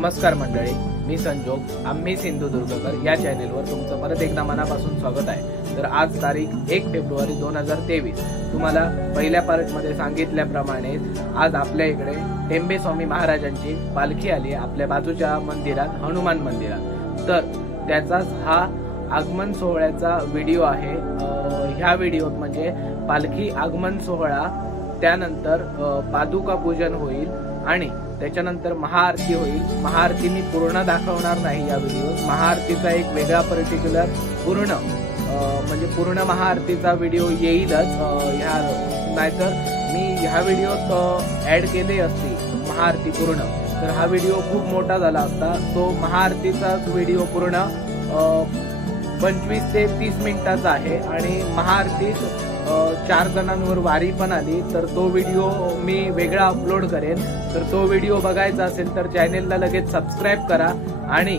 नमस्कार मंडळी, मी संजोग, आम्ही सिंधुदुर्गकर या चॅनेलवर तुमचं परत एकदा मनापासून स्वागत आहे। तर आज तारीख 1 फेब्रुवारी 2023। तुम्हाला पहिल्या पार्टमध्ये सांगितल्याप्रमाणे आज आपल्या इकडे टेंबे स्वामी महाराजांची पालखी आली आपल्या बाजूच्या मंदिरात, हनुमान मंदिरात। तर त्याचाच हा आगमन सोहळ्याचा व्हिडिओ आहे। ह्या व्हिडिओत म्हणजे पालखी आगमन सोहळा, त्यानंतर पादुका पूजन होईल आणि त्याच्यानंतर महाआरती होईल। महाआरती मी पूर्ण दाखवणार नाही या व्हिडिओत, महाआरतीचा एक वेगळा पर्टिक्युलर पूर्ण महाआरतीचा व्हिडिओ येईलच। नाहीतर मी ह्या व्हिडिओत ऍड केले असती महाआरती पूर्ण, तर हा व्हिडिओ खूप मोठा झाला असता। तो महाआरतीचाच व्हिडिओ पूर्ण 25 ते 30 मिनिटाचा आहे आणि महाआरतीत 4 जणांवर वारी पण आली, तर तो व्हिडिओ मी वेगळा अपलोड करेन। तर तो व्हिडिओ बघायचा असेल तर चॅनेलला लगेच सबस्क्राईब करा आणि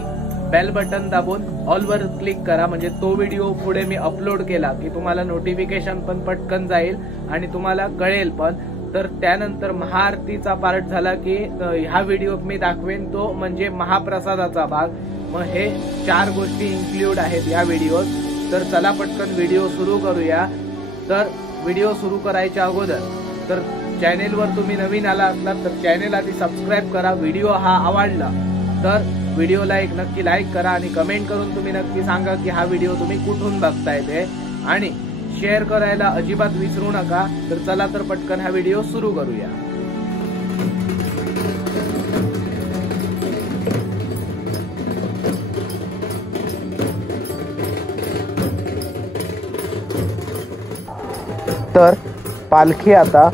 बेल बटन दाबून ऑल वर क्लिक करा, म्हणजे तो व्हिडिओ पुढे मी अपलोड केला की तुम्हाला नोटिफिकेशन पण पटकन जाईल आणि तुम्हाला कळेल पण। तर त्यानंतर महाआरतीचा पार्ट झाला की ह्या व्हिडिओत मी दाखवेन तो म्हणजे महाप्रसादाचा भाग। मग हे 4 गोष्टी इन्क्लूड आहेत या व्हिडिओत। तर चला पटकन व्हिडिओ सुरू करूया। तर व्हिडिओ सुरू करायच्या अगोदर तर चॅनेलवर तुम्ही नवीन आला असलात तर चॅनेल आधी सबस्क्राईब करा। व्हिडिओ हा आवडला तर व्हिडिओला एक नक्की लाईक करा आणि कमेंट करून तुम्ही नक्की सांगा की हा व्हिडिओ तुम्ही कुठून बघताय ते, आणि शेअर करायला अजिबात विसरू नका। तर चला तर पटकन हा व्हिडिओ सुरू करूया। तर पालखी आता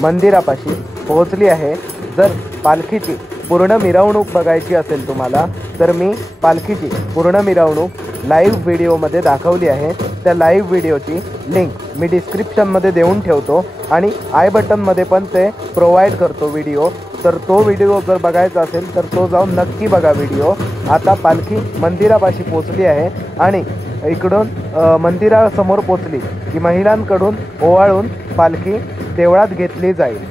मंदिरापाशी पोहोचली आहे। जर पालखीची पूर्ण मिरवणूक बघायची असेल तुम्हाला तर मी पालखीची पूर्ण मिरवणूक लाईव्ह व्हिडिओमध्ये दाखवली आहे। त्या लाईव्ह व्हिडिओची लिंक मी डिस्क्रिप्शनमध्ये देऊन ठेवतो आणि आय बटनमध्ये पण ते प्रोव्हाइड करतो व्हिडिओ। तर तो व्हिडिओ जर बघायचा असेल तर तो जाऊन नक्की बघा व्हिडिओ। आता पालखी मंदिरापाशी पोहोचली आहे आणि इकडून मंदिरासमोर पोहोचली की महिलांकडून ओवाळून पालखी देवळात घेतली जाईल।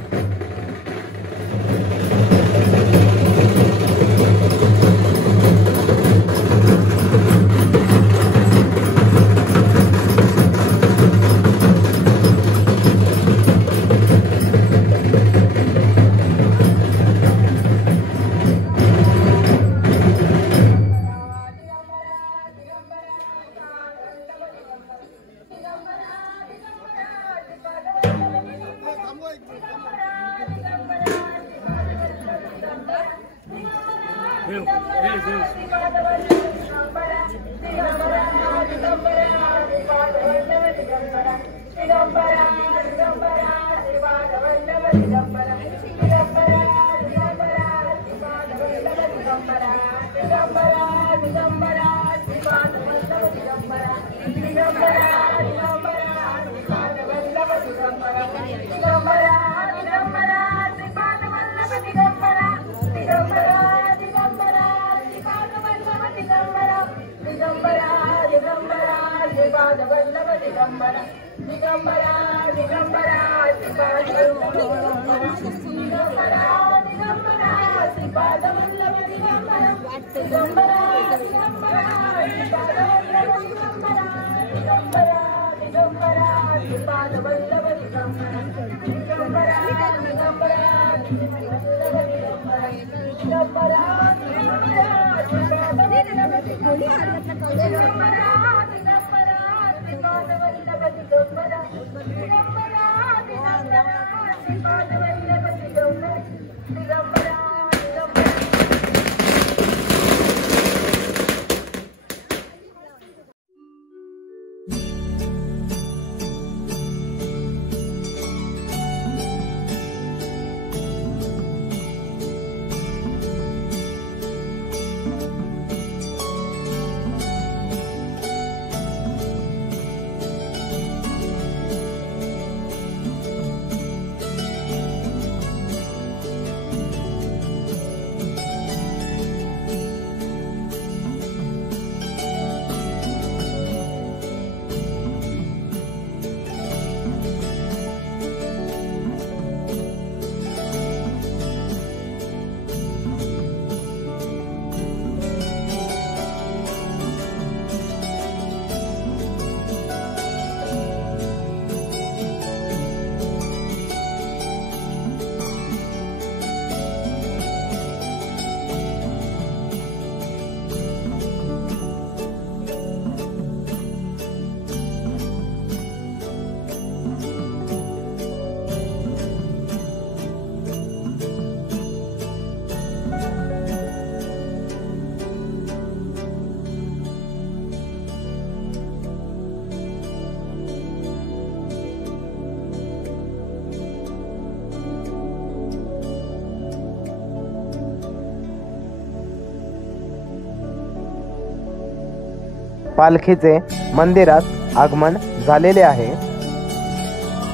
पालखीचे मंदिरात आगमन झालेले आहे।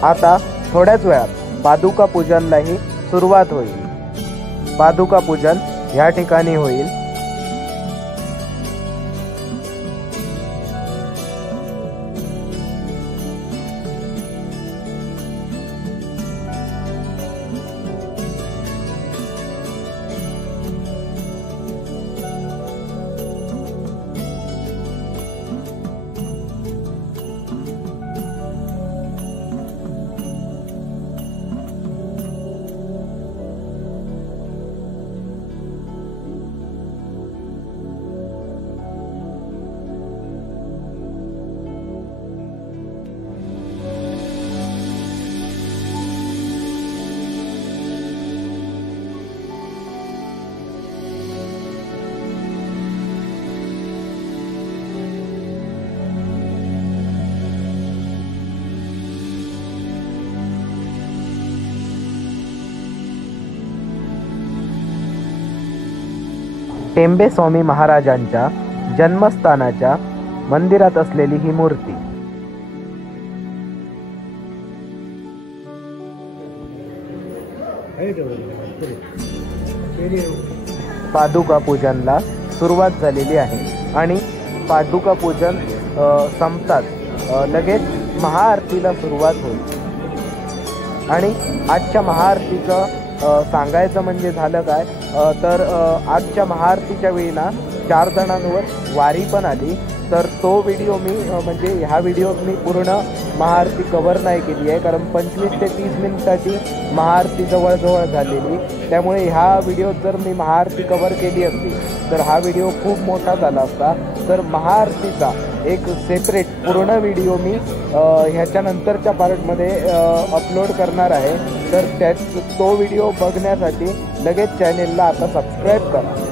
आता थोड्याच वेळात पादुका पूजनलाही सुरुवात होईल। पादुका पूजन या ठिकाणी होईल। टेंबे स्वामी महाराजांच्या जन्मस्थानाच्या मंदिरात असलेली ही मूर्ती पादुका पूजनला सुरुवात झालेली आहे आणि पादुका पूजन संपताच लगेच महाआरतीला सुरुवात होईल। आणि आजच्या महाआरतीचं सांगायचं म्हणजे झालं काय तर आजच्या महाआरतीच्या वेळी ना 4 जणांवर वारी पण आली। तर तो व्हिडिओ मी म्हणजे ह्या व्हिडिओत मी पूर्ण महाआरती कव्हर नाही केली आहे, कारण 25 ते 30 मिनिटाची महाआरती जवळजवळ झालेली। त्यामुळे ह्या व्हिडिओत जर मी महाआरती कव्हर केली असती तर हा व्हिडिओ खूप मोठा झाला असता। तर महाआरतीचा एक सेपरेट पूर्ण व्हिडिओ मी ह्याच्यानंतरच्या पार्टमध्ये अपलोड करणार आहे। तर तो व्हिडिओ बघण्यासाठी लगेच चॅनेलला आता सबस्क्राईब करा।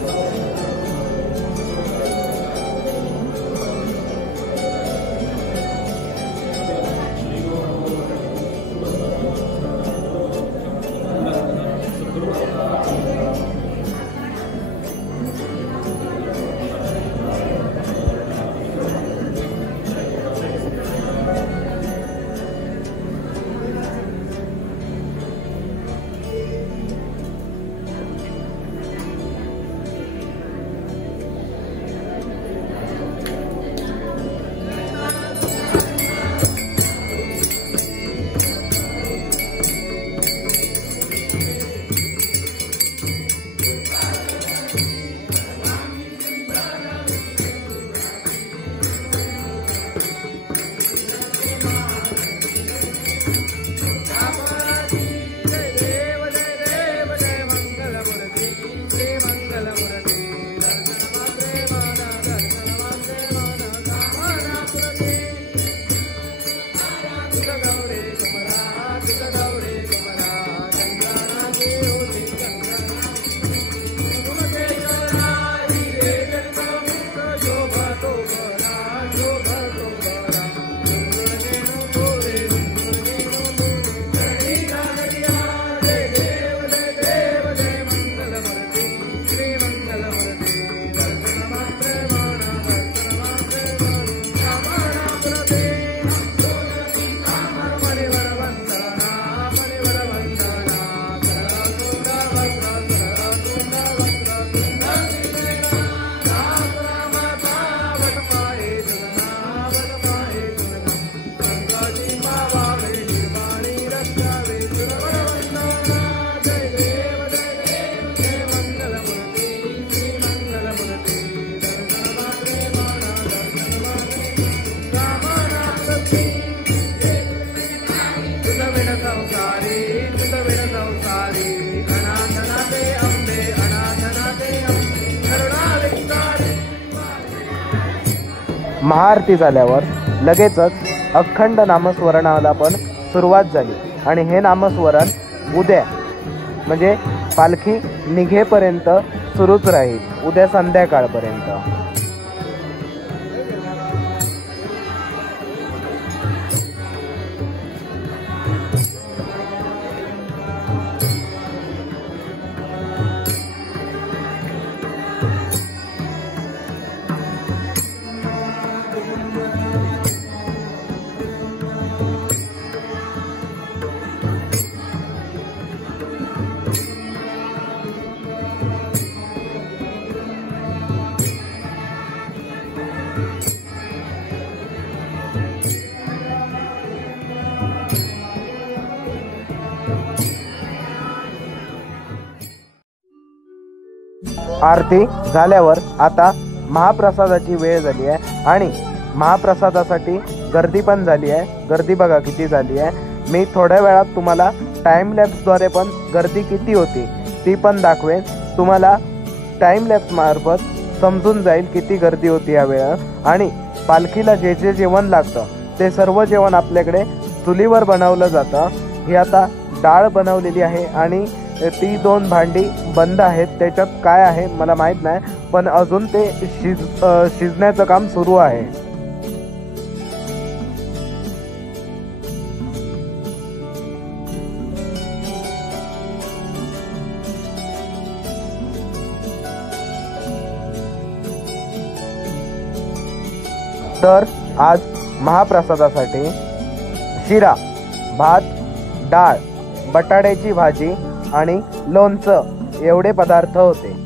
महाआरती झाल्यावर लगेचच अखंड नामस्मरणाला पण सुरुवात झाली आणि हे नामस्मरण उद्या म्हणजे पालखी निघेपर्यंत सुरूच राहील, उद्या संध्याकाळपर्यंत। आरती झाल्यावर आता महाप्रसादाची वेळ झाली आहे आणि महाप्रसादासाठी गर्दी पण झाली आहे। गर्दी बघा किती झाली आहे। मी थोड्या वेळात तुम्हाला टाइम लॅप्सद्वारे पण गर्दी किती होती ती पण दाखवेन। तुम्हाला टाइम लॅप्स मार्फत समजून जाईल किती गर्दी होती या वेळा। आणि पालखीला जे जे जेवण लागतं ते सर्व जेवण आपल्याकडे चुलीवर बनवलं जातं। ही आता डाळ बनवलेली आहे आणि ती 2 भांडी बंद आहेत, त्याच्यात काय आहे मला माहीत नाही, पण अजून ते शिजण्याचं काम सुरू आहे। तर आज महाप्रसादासाठी शिरा, भात, डाळ, बटाट्याची भाजी आणि लोणचं एवढे पदार्थ होते।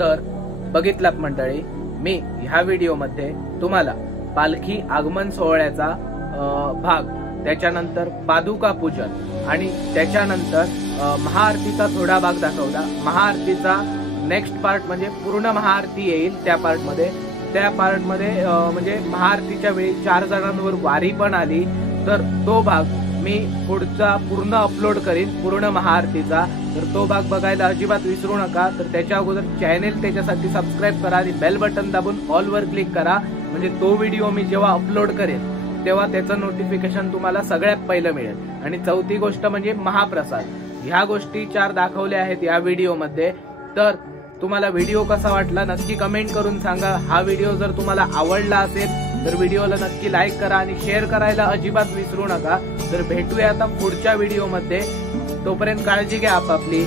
तर बघितलात मंडळी, मी ह्या व्हिडिओमध्ये तुम्हाला पालखी आगमन सोहळ्याचा भाग, त्याच्यानंतर पादुका पूजन आणि त्याच्यानंतर महाआरतीचा थोडा भाग दाखवला. महाआरतीचा नेक्स्ट पार्ट म्हणजे पूर्ण महाआरती येईल त्या पार्टमध्ये म्हणजे महाआरतीच्या वेळी 4 जणांवर वारी पण आली, तर तो भाग मी पुढचा पूर्ण अपलोड करीन पूर्ण महाआरतीचा. तर तो भाग बघायला अजिबात विसरू नका. तर त्याच्या अगोदर चॅनेल त्याच्यासाठी सबस्क्राईब करा आणि बेल बटन दाबून ऑल वर क्लिक करा, म्हणजे तो व्हिडिओ मी जेव्हा अपलोड करेन तेव्हा त्याचं नोटिफिकेशन तुम्हाला सगळ्यात पहिलं मिळेल. आणि चौथी गोष्ट म्हणजे महाप्रसाद. ह्या गोष्टी 4 दाखवल्या आहेत या व्हिडिओमध्ये. तर तुम्हाला व्हिडिओ कसा वाटला नक्की कमेंट करून सांगा. हा व्हिडिओ जर तुम्हाला आवडला असेल तर व्हिडिओला नक्की लाईक करा आणि शेअर करायला अजिबात विसरू नका. तर भेटूया आता पुढच्या व्हिडिओमध्ये. तोपर्यंत काळजी घ्या आपापली.